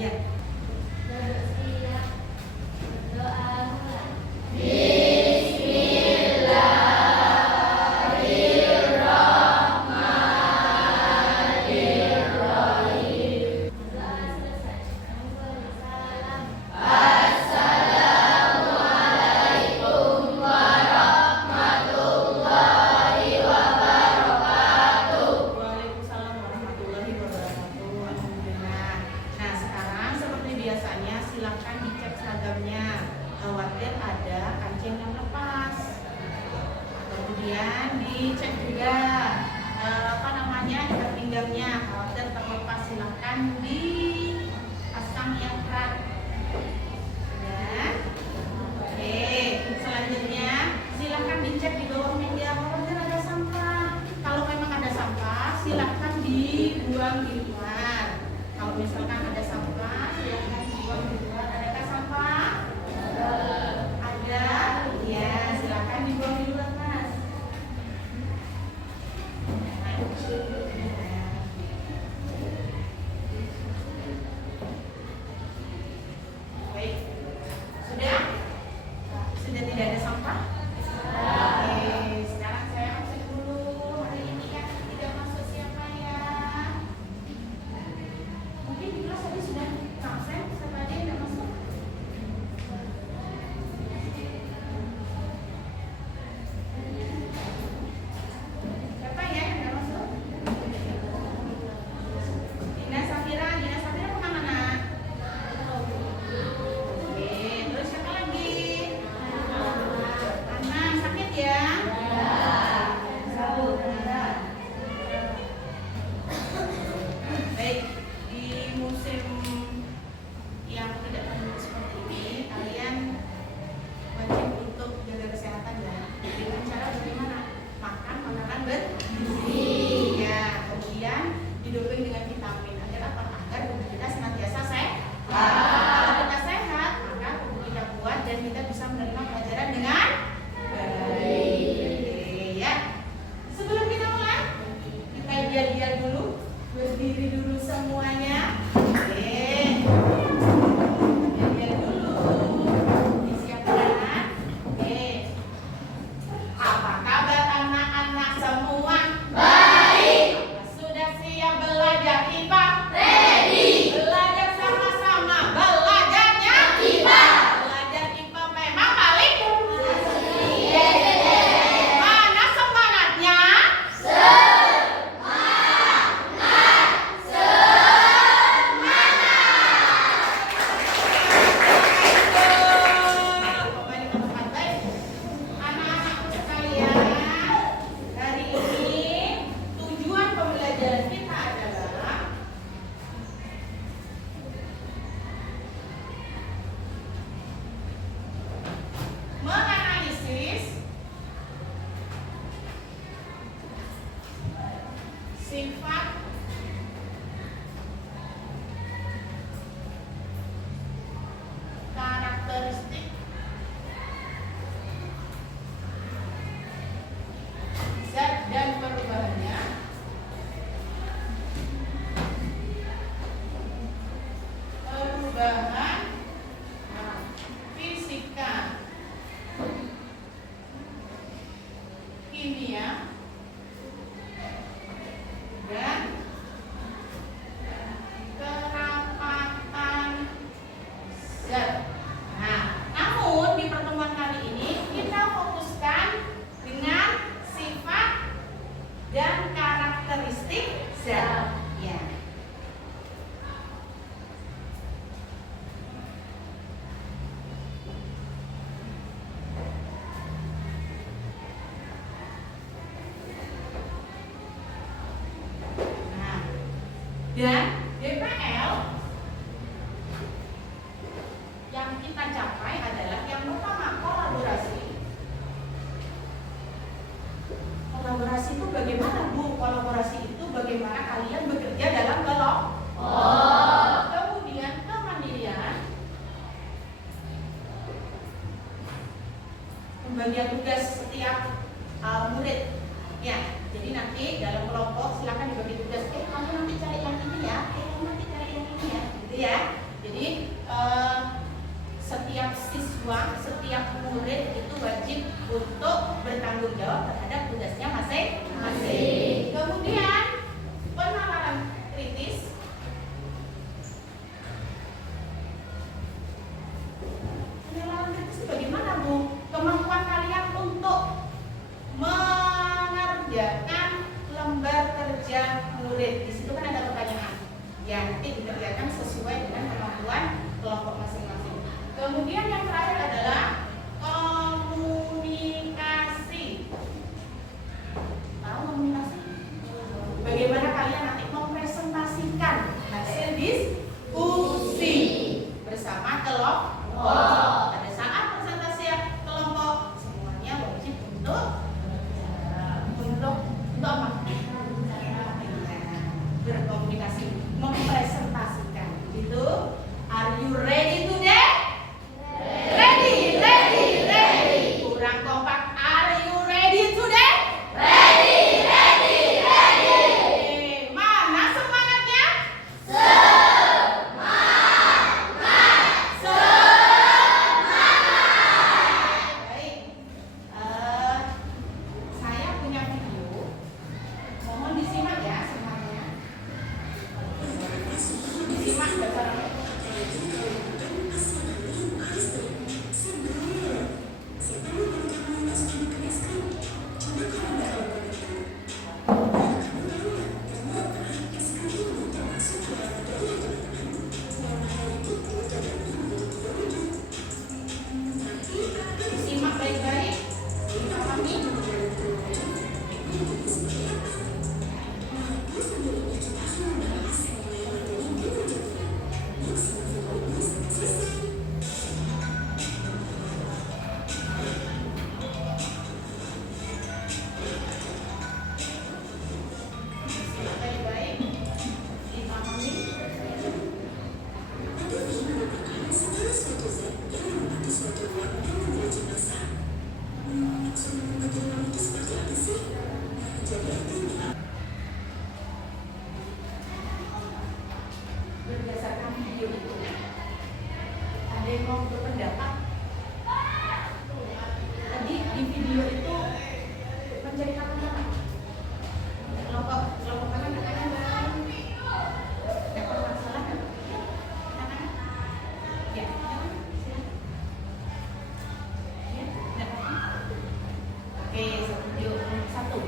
Ya. Bersiap berdoa mulai. Doa selesai. Memberi salam. Waalaikumsalam warahmatullahi wabarakatuh. Alhamdulillah. Nah, sekarang seperti biasanya silakan dicek seragamnya. Khawatir ada kancing yang lepas. Kemudian dicek juga ikat pinggangnya. Khawatir terlepas, silakan dipasang yang erat. Ya. Oke, selanjutnya silakan dicek di bawah meja. Khawatir ada sampah. Kalau memang ada sampah, silakan dibuang di luar. Kalau misalkan ada sampah, silakan dibuang di luar. Adakah sampah? Ada. Ya, silakan dibuang di luar, Mas. Baik. Sudah? Sudah tidak ada sampah? Oke, sekarang saya absen dulu. Hari ini yang tidak masuk siapa ya? Mungkin di kelas tadi sudah absen, siapa aja yang tidak masuk? Siapa ya yang tidak masuk? Dina Safira kemana? Oke, terus siapa lagi? Ana sakit ya? Baik, di musim yang tidak menentu seperti ini, kalian wajib untuk jaga kesehatan ya. Dengan cara bagaimana? Makan makanan bergizi. Ya, kemudian didukung dengan vitamin agar apa? Agar tubuh kita senantiasa sehat. Kalau kita sehat, maka tubuh kita kuat dan kita bisa menerima pelajaran dengan baik. Ya. Sebelum kita mulai, kita lihat dulu, berdiri dulu semuanya. Oke. Lihat dulu. Disiapkan. Oke. Apa kabar anak-anak semua? Sudah siap belajar IPA? Belajar sama-sama. Belajarnya IPA. Belajar IPA memang paling mana semangatnya? Kembali ke tempat. Baik. Anak-anakku sekalian, hari ini tujuan pembelajaran kita adalah menganalisis sifat karakteristik zat dan perubahannya perubahan fisika kimia dan kerapatan zat. Nah, namun di pertemuan kali ini kita fokuskan dengan sifat dan karakteristik zat. Ya. Nah, dan DPL yang kita capai adalah yang pertama, kolaborasi. Kolaborasi itu bagaimana, Bu? Kolaborasi itu bagaimana kalian bekerja dalam kelompok. Kemudian kemandirian, pembagian tugas setiap murid. Ya, jadi nanti dalam kelompok silakan dibagi tugas. Kamu nanti cari yang ini ya. Kamu nanti cari yang ini ya. Gitu ya. lembar kerja murid. Di situ kan ada pertanyaan. Ya, nanti dikerjakan sesuai dengan kemampuan kelompok masing-masing. Kemudian yang terakhir adalah komunikasi. Tahu komunikasi? Bagaimana kalian nanti mempresentasikan hasil diskusi bersama kelompok. Pada saat presentasi kelompok, semuanya wajib untuk apa? Berkomunikasi, mempresentasikan. Gitu. Are you ready today? Ready. Kurang kompak. Are you ready today? Ready. Mana semangatnya? Baik. Saya punya video. Mohon disimak ya semuanya. Disimak bacaan. Disimak baik-baik. Dipahami. Baik-baik. Dipahami. Berdasarkan video itu, ada yang mau berpendapat. Tadi di video itu menceritakan apa? Kelompok kanan katanya dapat masalah kan? Kanan? Ya, kanan. Ya, dapat. Oke, video satu.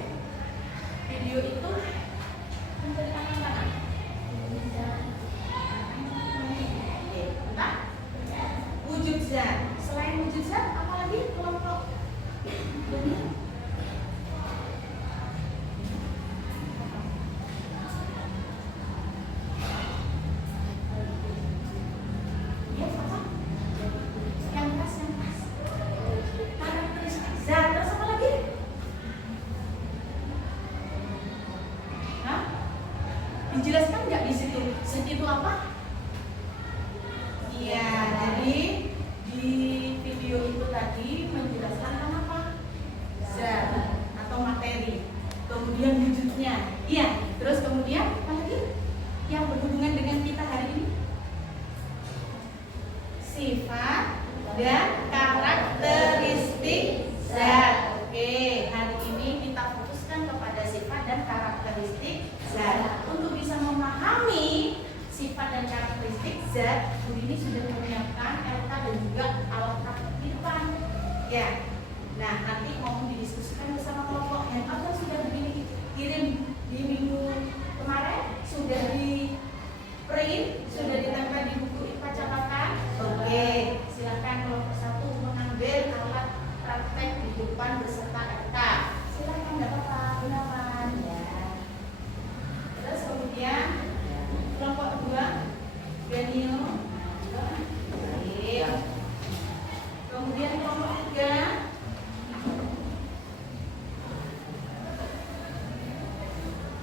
Video itu menceritakan apa? Oke, bentar. Wujud zat. Selain wujud zat, apa lagi kelompok? Ya, apa? Yang khas. Karakteristik zat. Terus apa lagi? Hah? Dijelaskan nggak di situ? Zat itu apa? Iya, jadi di video itu tadi menjelaskan tentang apa? Zat atau materi. Kemudian wujudnya. Iya, terus kemudian apa lagi? Yang berhubungan dengan kita hari ini? Sifat dan karakteristik zat. Oke, hari ini kita fokuskan kepada sifat dan karakteristik zat. Untuk bisa memahami sifat dan karakteristik zat, Bu ini sudah menyiapkan LK dan juga alat praktek di depan. Ya. Nah, nanti mau didiskusikan bersama kelompok. Handout kan sudah dikirim di minggu kemarin, sudah di print, sudah ditempel di buku IPA catatan. Oke, silakan kelompok 1 mengambil alat praktek di depan beserta LK. Silakan dapat Pak Gunawan ya. Terus kemudian kelompok 2 Daniel. Baik. Kemudian kelompok 3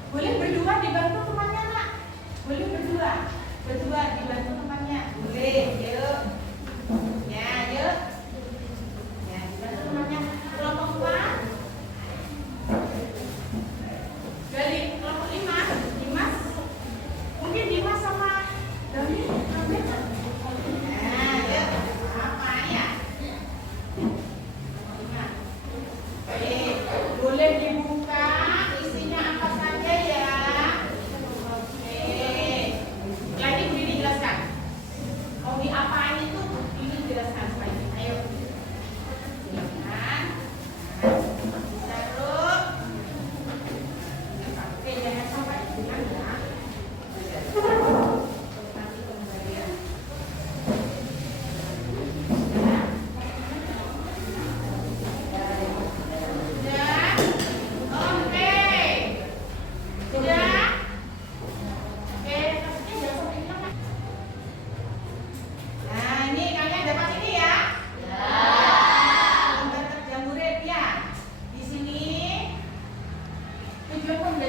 boleh berdua dibantu temannya nak. Boleh berdua dibantu temannya. Boleh, yuk. Ya, yuk. Ya, dibantu temannya. Kelompok 4 dari kelompok 5 Dimas. Mungkin Dimas sama Doni ambil. Nah, yuk. Apa ya? Baik, boleh dibuka isinya apa saja ya. Oke. Lagi begini jelaskan.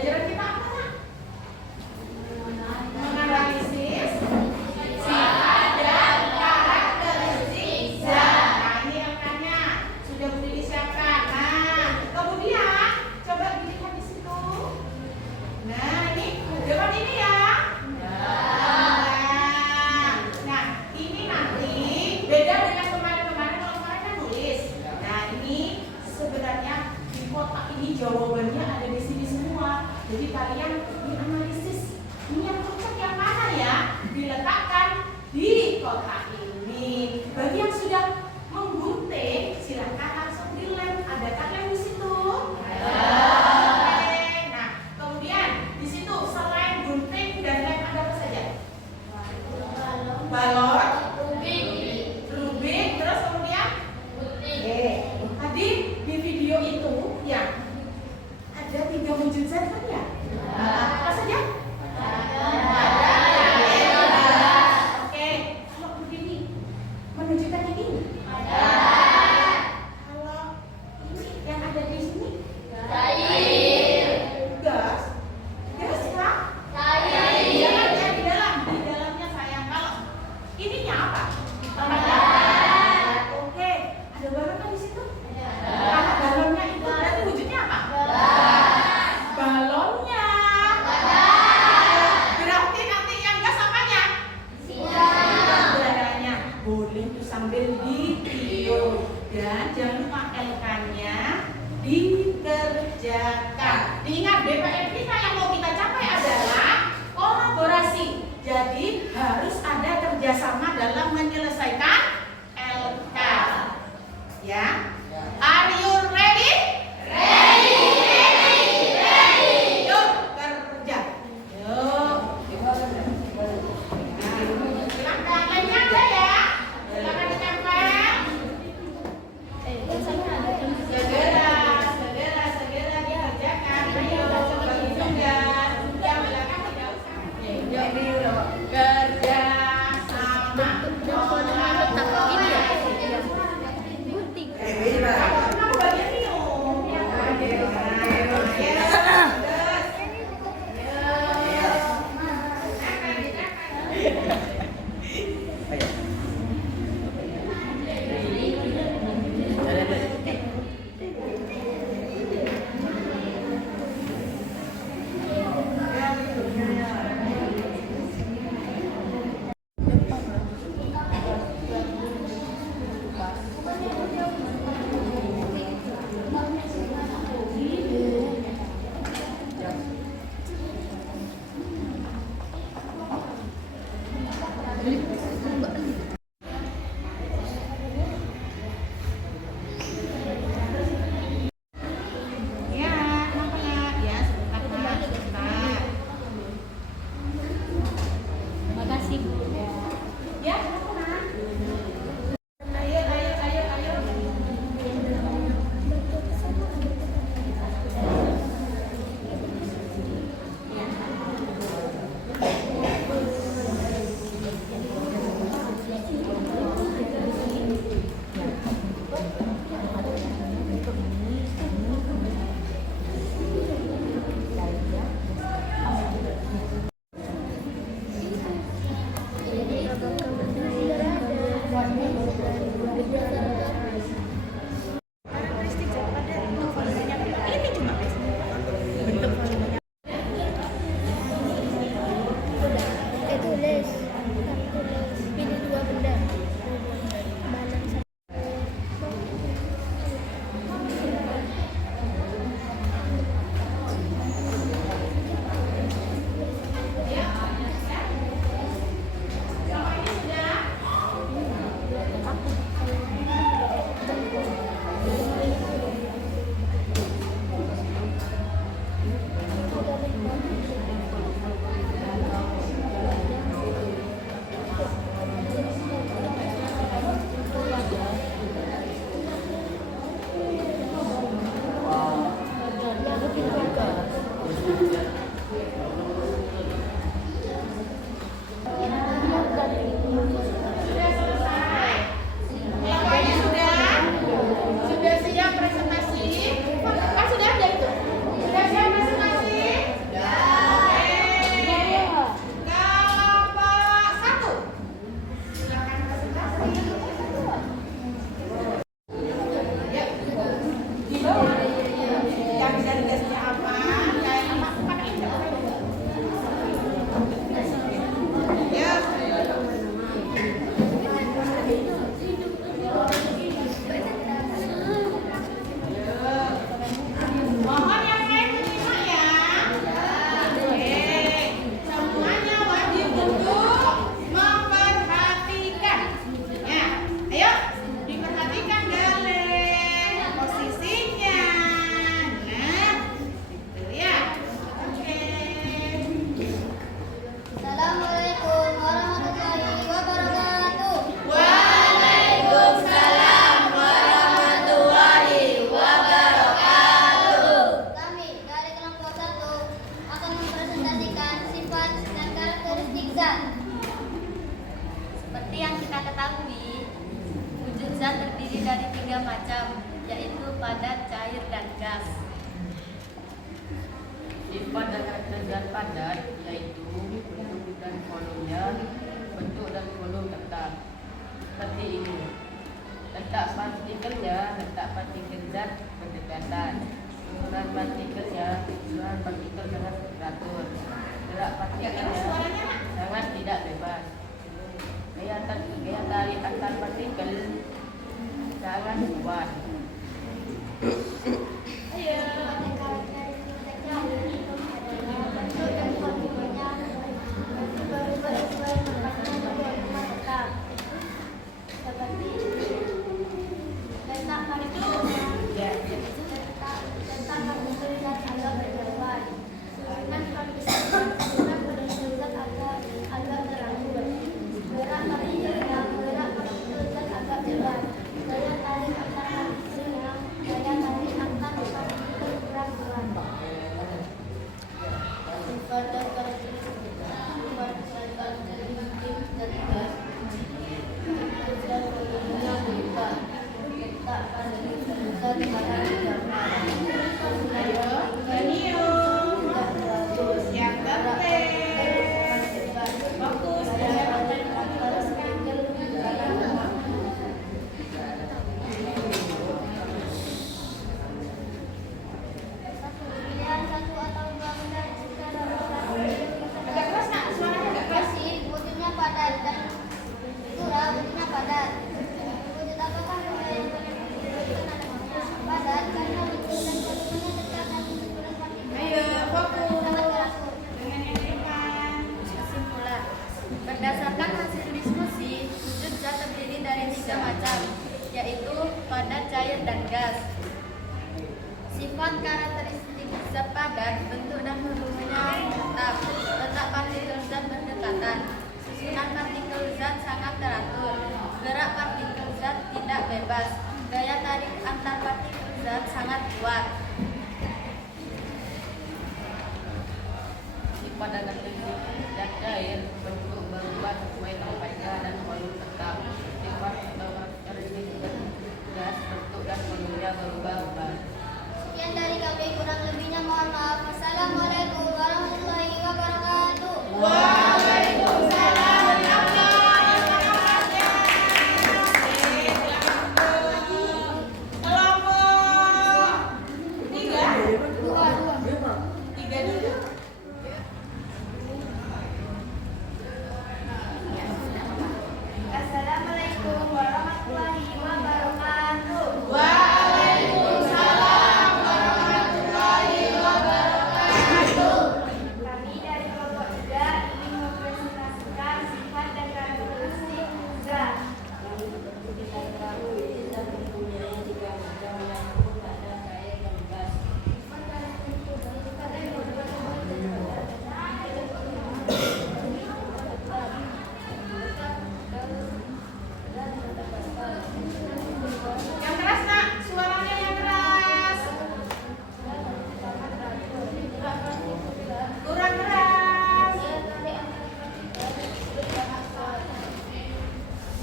Pembelajaran kita apa nak? Menganalisis sifat dan karakteristik zat. Nah ini angkanya sudah berdiri siapkan. Nah kemudian coba dilihat di situ. Nah ini depan ini ya. Nah ini nanti beda dengan kemarin-kemarin. Kalau kemarin kan nulis. Nah ini sebenarnya di kotak ini jawabannya ada di sini semua. Jadi kalian dianalisis. Ini yang cocok yang mana ya? Diletakkan di kotak ini. Bagi yang sudah menggunting, silakan langsung dilem. Adakah lem di situ? Oke. Nah, kemudian di situ selain gunting dan lem ada apa saja? Balon, rubik, terus kemudian oke. Tadi di video itu ya ada 3 wujud zat kan ya? Apa saja? Oke, kalau begini menunjukkan yang ini. Kalau ini yang ada di sini gas, gas kah? Iya kan ya di dalamnya sayang. Kalau ininya apa? Oke, ada balon kan di situ? Kalau balonnya itu berarti wujudnya apa? Balonnya. Berarti nanti yang gas apanya? Udaranya. Boleh tuh sambil ditiup. Dan jangan lupa LK-nya dikerjakan. Diingat BPM kita yang mau kita capai adalah kolaborasi. Jadi harus ada kerjasama dalam menyelesaikan LK. Ya. Are you ready? Yuk kerja. Yuk. Silakan lemnya ada ya. Silakan ditempel. Segera dikerjakan. Ayo bagi tugas. Yang belakang tidak usah. Jadi kerja sama. Kamu bagian minum. Ya, kenapa nak? Ya, sebentar nak, sebentar. Makasih Bu. Ya, kenapa nak? Ayo. Tulis. Pilih 2 benda. Balang sama. Sama ini sudah. Sudah selesai? Laporannya sudah siap presentasi? Kan sudah ada itu? Sudah siap presentasi? tiga macam, yaitu padat, cair, dan gas. Sifat dan karakter zat padat yaitu bentuk dan volumenya, bentuk dan volume tetap. Seperti ini. Letak partikelnya, letak partikel zat berdekatan. Susunan partikelnya, susunan partikel sangat teratur. Gerak partikelnya sangat tidak bebas. Gaya tarik antar partikel sangat kuat. Berdasarkan hasil diskusi, wujud zat terdiri dari tiga macam, yaitu padat, cair, dan gas. Sifat karakteristik zat padat, bentuk dan volumenya tetap, letak partikel zat berdekatan, susunan partikel zat sangat teratur, gerak partikel zat tidak bebas, gaya tarik antar partikel zat sangat kuat. Sifat dan karakteristik zat cair, bentuk berubah sesuai tempatnya dan volume tetap. Sifat atau karakteristik gas, bentuk dan volumenya berubah-ubah. Sekian dari kami, kurang lebihnya mohon maaf. Wassalamualaikum warahmatullahi wabarakatuh. Waalaikumsalam warahmatullahi wabarakatuh. Kelompok 3 dulu. Assalamualaikum warahmatullahi wabarakatuh. Waalaikumsalam warahmatullahi wabarakatuh. Kami dari kelompok 3 ingin mempresentasikan sifat dan karakteristik zat. Kita ketahui zat mempunyai tiga macam, yaitu padat, cair, dan gas. Yang keras nak, suaranya yang keras. Kurang keras.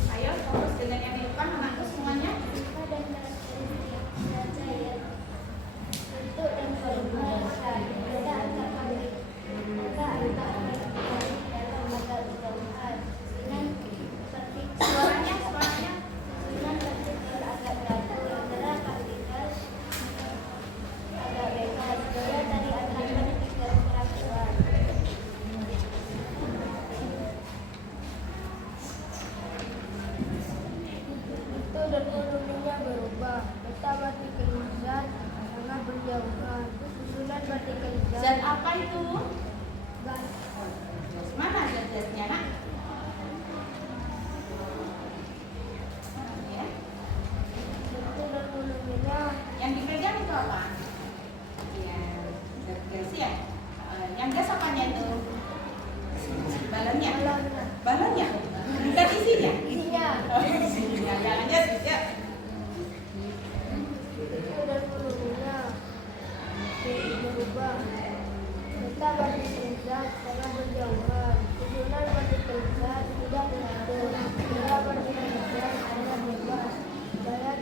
Ayo fokus dengan yang di depan anakku semuanya. Suaranya. Dan volumenya berubah. Letak partikel zat sangat berjauhan. Susunan partikel Zat apa itu? gas. Mana zat-zatnya nak? Ya. Bentuk dan volumenya Yang dipegang itu apa? Ya, zat gas ya. Yang gas apanya itu? Balonnya. Balonnya. Bukan isinya. isinya. Oh, isinya. Jalannya tidak. Bentuk dan volumenya berubah. Letak partikel zat sangat berjauhan. Susunan partikel zat tidak teratur. Gerak partikel zat sangat bebas. Gaya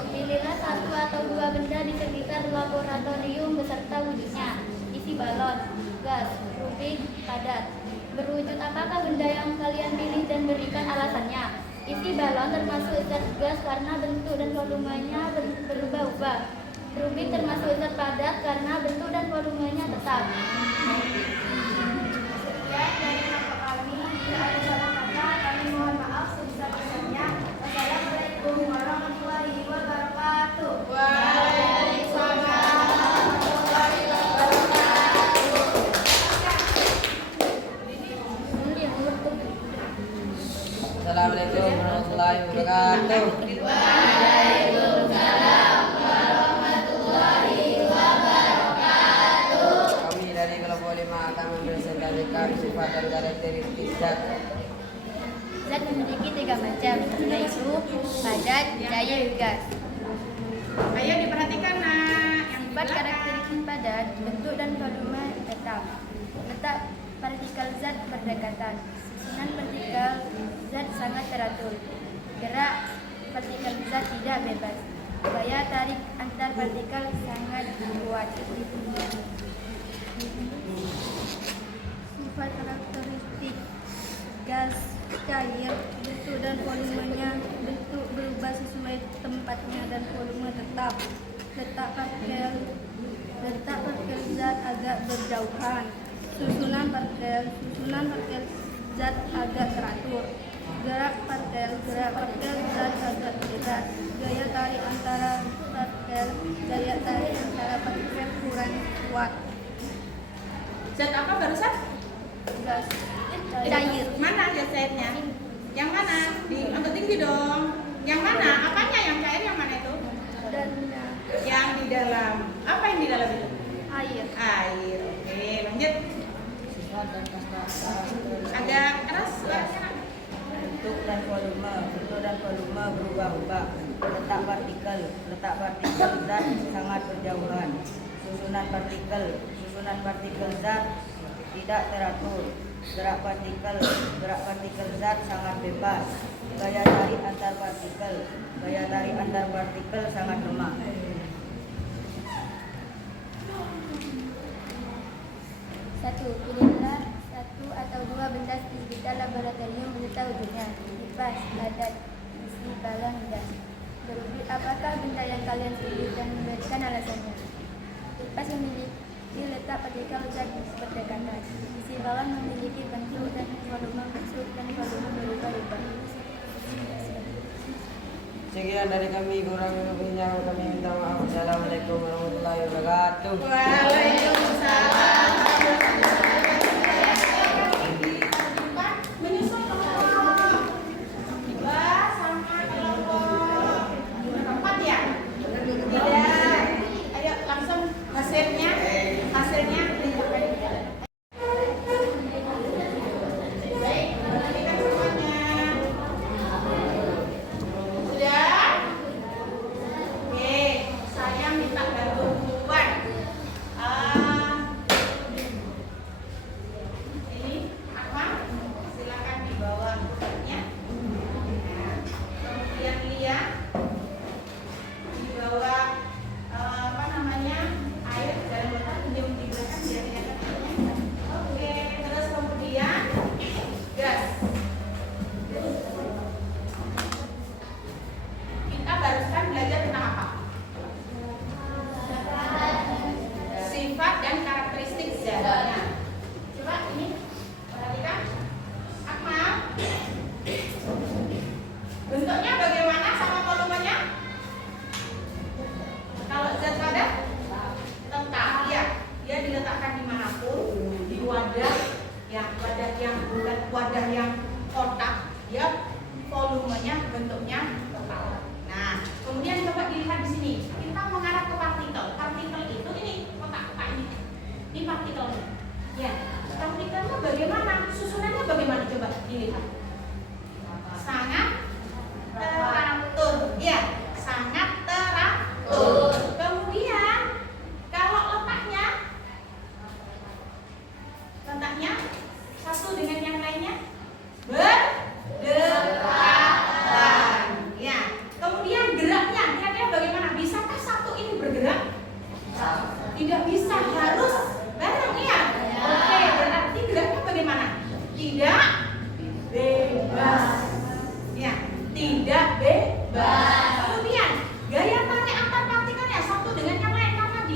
Pilihlah satu atau dua benda di sekitar laboratorium beserta wujudnya. Isi balon, gas, rubik, padat. Berwujud apakah benda yang kalian pilih dan berikan alasannya? Isi balon termasuk zat gas karena bentuk dan volumenya berubah-ubah. Rubik termasuk zat padat karena bentuk dan volumenya tetap. Sekian dari mata kami. Jika ada salah kata, kami mohon maaf sebesar-besarnya. Wassalamualaikum warahmatullahi wabarakatuh. Assalamualaikum warahmatullahi wabarakatuh. Kami dari kelompok 5 akan mempresentasikan sifat dan karakteristik zat. Zat memiliki tiga macam, yaitu padat, cair, gas. Ayo diperhatikan nak. Sifat karakteristik padat, bentuk dan volume tetap. Letak partikel zat berdekatan. Susunan partikel zat sangat teratur. Gerak partikel zat tidak bebas. Gaya tarik antar partikel sangat kuat. Sifat karakteristik gas cair, bentuk dan volumenya, bentuk berubah sesuai tempatnya dan volume tetap. Letak partikel zat agak berjauhan. Susunan partikel zat agak teratur. Gerak partikel zat agak bebas. Gaya tarik antara partikel kurang kuat. Zat apa barusan? Gas cair. Mana zat-zatnya? Yang mana? Angkat tinggi dong. Yang mana? Apanya yang cair, yang mana itu? Dan Yang di dalam. Apa yang di dalam itu? air. Air. Oke, lanjut. Sifat dan karakteristik Agak keras suaranya. bentuk dan volume berubah-ubah. Letak partikel zat sangat berjauhan. Susunan partikel zat tidak teratur. Gerak partikel zat sangat bebas. Gaya tarik antar partikel sangat lemah. Satu, pilihlah satu atau dua benda di sekitar laboratorium beserta wujudnya. Kipas, padat, isi balon, gas. Berubah apakah benda yang kalian pilih dan memberikan alasannya? Kipas memiliki letak partikel zat berdekatan. Isi balon memiliki bentuk dan volume berubah-ubah. Sekian dari kami, kurang lebihnya kami minta maaf. Assalamualaikum warahmatullahi wabarakatuh. Waalaikumsalam. Menyusul kelompok 2 sama kelompok 4 ya? Tidak. Ayo langsung hasilnya disampaikan. Baik, perhatikan semuanya. Sudah? Oke, saya minta bantuan.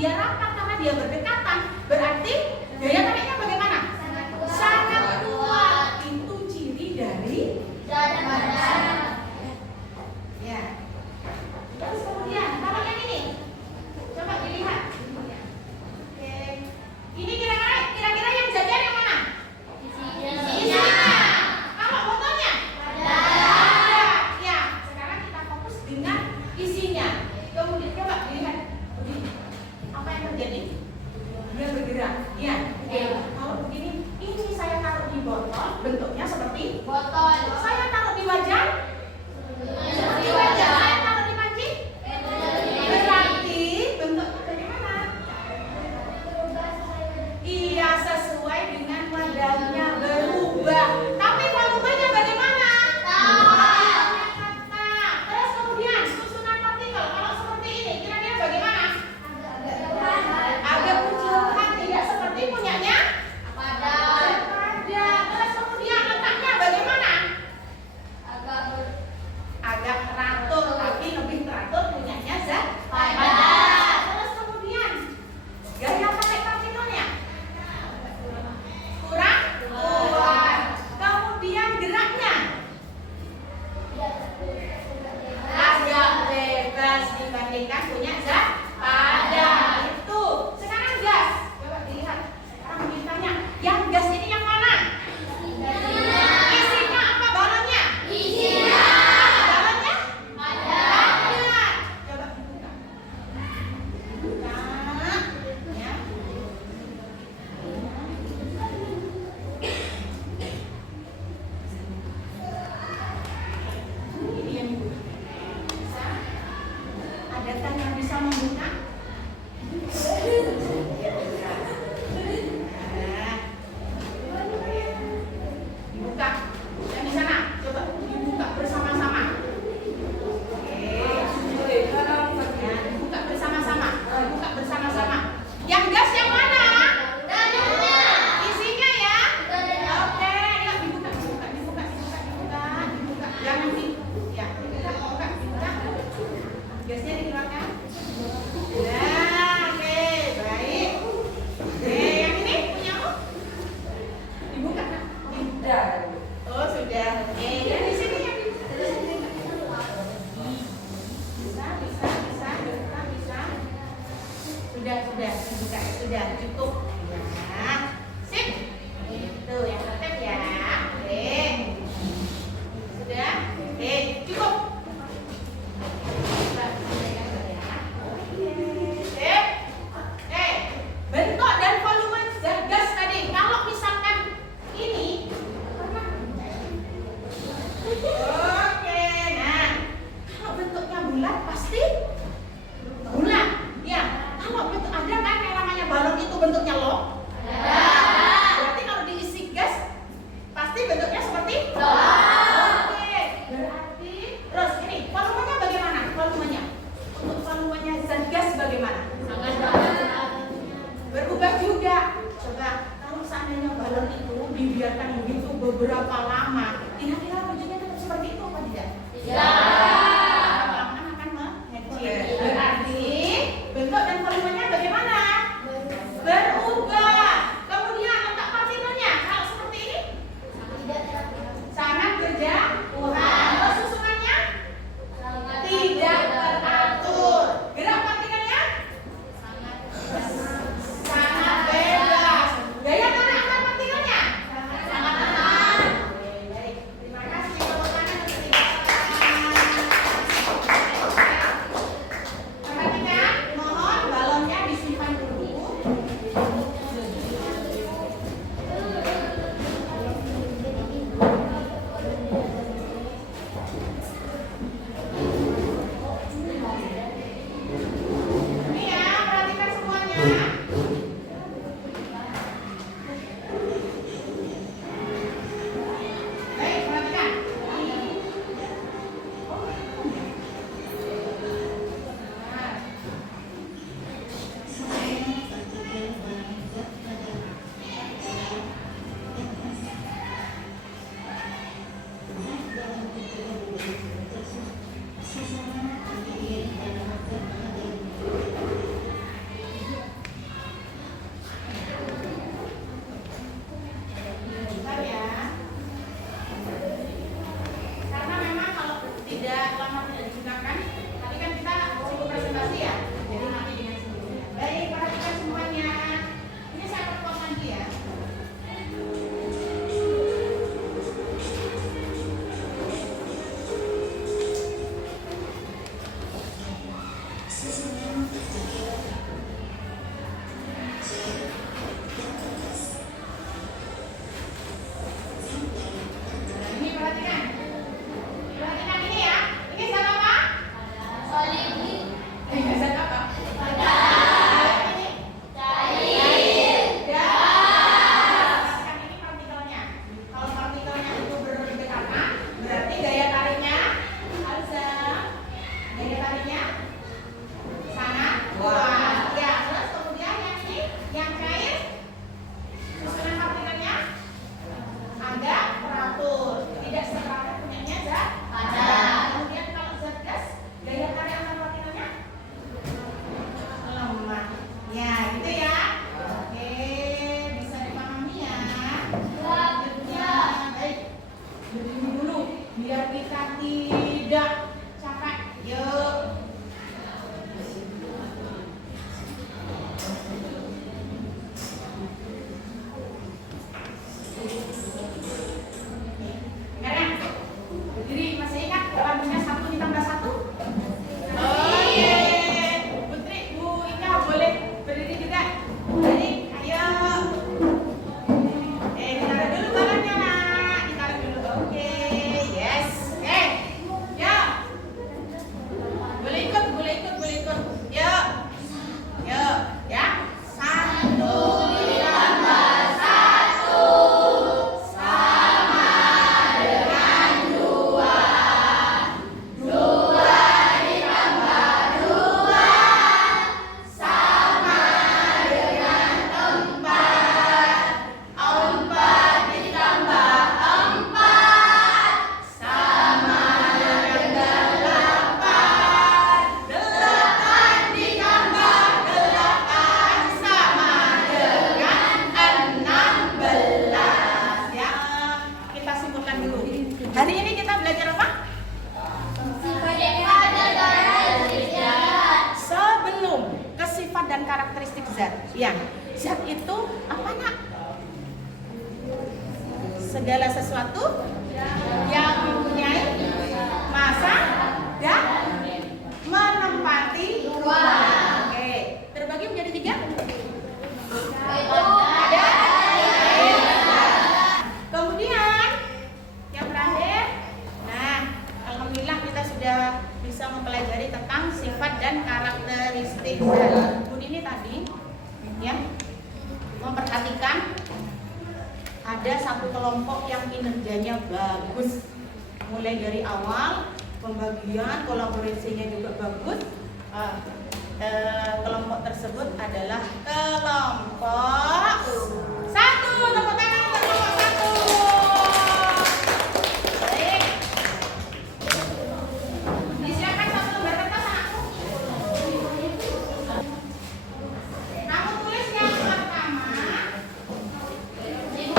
dia rapat karena dia berdekatan. Berarti daya tariknya bagaimana? Sangat kuat. Itu ciri dari ya. Terus kemudian kalau yang ini, coba dilihat. Oke. Ini kira-kira yang jajan yang mana? Isinya. Kalau botolnya? Ada. Ya. Sekarang kita fokus dengan isinya. Kemudian coba dilihat. Apa yang terjadi? Dia bergerak. Ya. Oke. Kalau begini, ini saya taruh di botol, bentuknya seperti botol. saya taruh di wajan. Seperti wajan. Saya taruh di panci. Berarti bentuknya bagaimana? Iya, sesuai dengan wadahnya berubah. Tapi volumenya bagaimana? Kata. Terus kemudian susunan partikel. Kalau seperti ini, kira-kira bagaimana? Agak kecilkan, tidak seperti punyanya pada. Terus kemudian letaknya bagaimana? Agak teratur, tapi lebih teratur punyanya zat pada. Terus kemudian gaya tarik partikelnya kurang kuat. Kemudian geraknya agak bebas dibandingkan punya zat pada. Itu. Sekarang gas. Coba dilihat. Sekarang ditanya, yang gas ini yang mana? Isinya apa balonnya? Balonnya? Ada. Coba dibuka. Buka. Ya. Ini yang dibuka. Bisa? Adakah yang bisa membuka? Dibuka. Yang di sana, coba dibuka bersama-sama. Oke. Ya, dibuka bersama-sama. Dibuka bersama-sama. Yang gas yang mana? Isinya ya. Oke, yuk dibuka. Jangan di, ya, dibuka. Gasnya dikeluarkan. Nah, oke, baik. Oke, yang ini punyamu? Dibuka. Oh, sudah. Oke, yang di sini yang di bisa. Sudah, dibuka. Sudah, cukup. Ya. Sip. Itu yang tertib ya. Oke. Sudah? Oke, cukup. Bentuk dan volume zat gas tadi. Kalau misalkan ini, oke, nah, kalau bentuknya bulat pasti bulat. Ya, kalau bentuk ada kan yang namanya balon itu bentuknya lo? Berarti kalau diisi gas pasti bentuknya seperti lo. Oke, berarti terus ini volumenya bagaimana? Untuk volumenya zat gas bagaimana? Berubah juga. Coba kalau seandainya balon itu dibiarkan begitu beberapa lama, kira-kira wujudnya tetap seperti itu apa tidak? Lama-lama akan mengecil. Berarti bentuk dan volumenya bagaimana? Berubah. Kemudian letak partikelnya kalau seperti ini sangat berjauhan. Terus susunannya tidak teratur. Gerak partikelnya sangat bebas. Gaya tarik antar partikelnya sangat aman. Baik. Terima kasih. Tepuk tangan untuk tiga orang. Perhatikan, mohon balonnya disimpan dulu. Ini ya, perhatikan semuanya. Baik, perhatikan. zat. Ya, zat itu apa nak? Segala sesuatu yang mempunyai massa dan menempati ruang. Oke, terbagi menjadi 3. Ada. Kemudian yang terakhir, nah, alhamdulillah kita sudah bisa mempelajari tentang sifat dan karakteristik zat. Bun ini tadi, ya, memperhatikan ada satu kelompok yang kinerjanya bagus, mulai dari awal pembagian, kolaborasinya juga bagus. Kelompok tersebut adalah kelompok 1. Tepuk tangan untuk kelompok 1. Baik. Disiapkan 1 lembar kertas anakku. Kamu tulis yang pertama di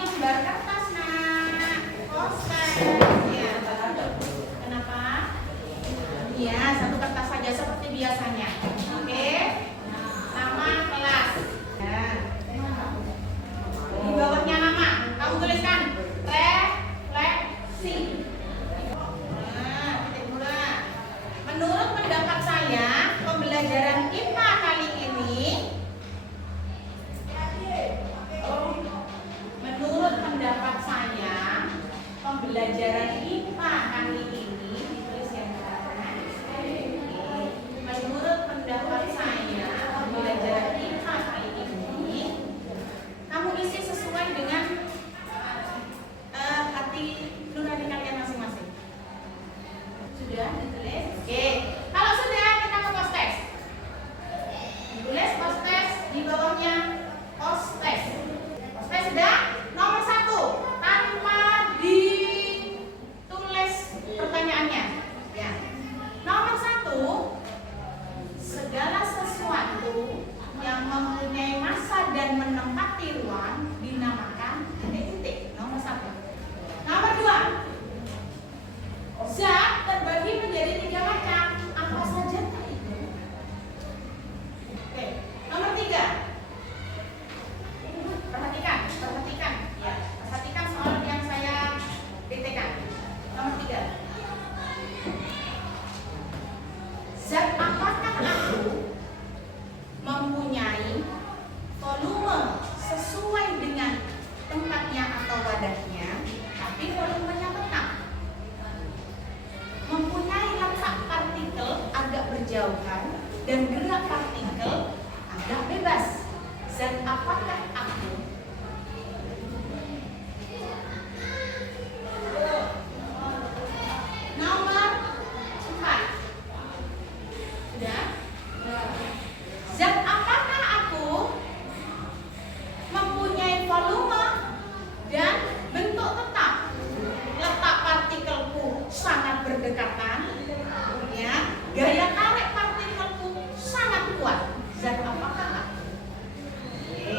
lembar kertas nak. Poster. Ya. Kenapa? Iya, 1 kertas saja seperti biasanya. Oke. Nama kelas. Nah. Di bawahnya nama, kamu tuliskan refleksi. Nah, titik mula. Menurut pendapat saya, pembelajaran IPA kali ini ditulis yang kanan. Menurut pendapat saya, pembelajaran IPA kali ini kamu isi sesuai dengan hati nurani kalian masing-masing. Sudah ditulis? Oke. Kalau sudah, kita ke post test. Ditulis post test, di bawahnya post test. Post test sudah? Nomor 1, tanpa ditulis pertanyaannya. Ya. Nomor 1, segala sesuatu yang mempunyai massa dan menempati ruang dinamakan titik. Nomor 1. Nomor 2, zat terbagi menjadi 3 macam. Apa saja itu? Oke. Nomor 3, perhatikan, ya, perhatikan soal yang saya diktekan. Nomor 3, zat apakah aku mempunyai volume sesuai dengan tempatnya atau wadahnya, tapi volumenya tetap. Mempunyai letak partikel agak berjauhan dan gerak partikel agak bebas. Zat apakah aku? Nomor 4. Sudah? Zat apakah aku mempunyai volume dan bentuk tetap? Letak partikelku sangat berdekatan, ya. Gaya tarik partikelku sangat kuat. Zat apakah aku? Oke.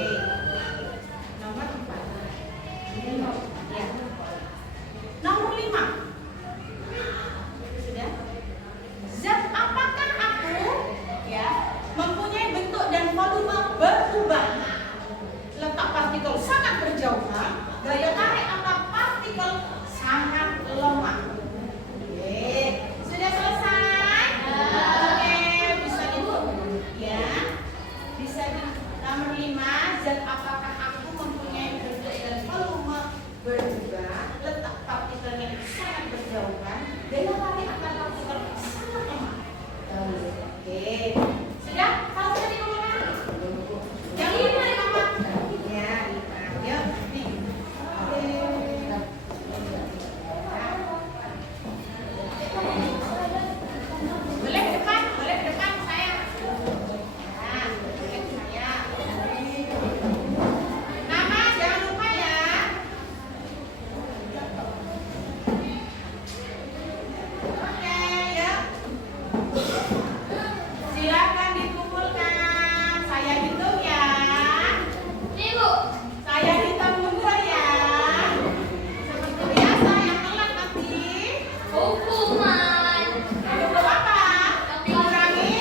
Nomor 4. Ya. Nomor 5. Sudah? Zat apakah aku, ya, mempunyai bentuk dan volume berubah? Letak partikel sangat berjauhan, gaya tarik antar partikel sangat lemah. Oke, sudah selesai? Oke, bisa ditulis, ya. Bisa di nomor 5, zat apakah aku mempunyai bentuk dan volume berubah? Letak partikelnya sangat berjauhan, gaya tarik antar partikel sangat lemah. Oke, sudah? Kalau sudah dikumpulkan? Yang 5 apa? Ya, 5. Yuk, nih. Boleh ke depan saya. Nah, boleh ke saya. Nama jangan lupa ya. Oke, ya. Silakan dikumpulkan. Saya hitung ya. Saya hitung mundur ya. Seperti biasa yang telat nanti. Hukum apa? Dikurangi.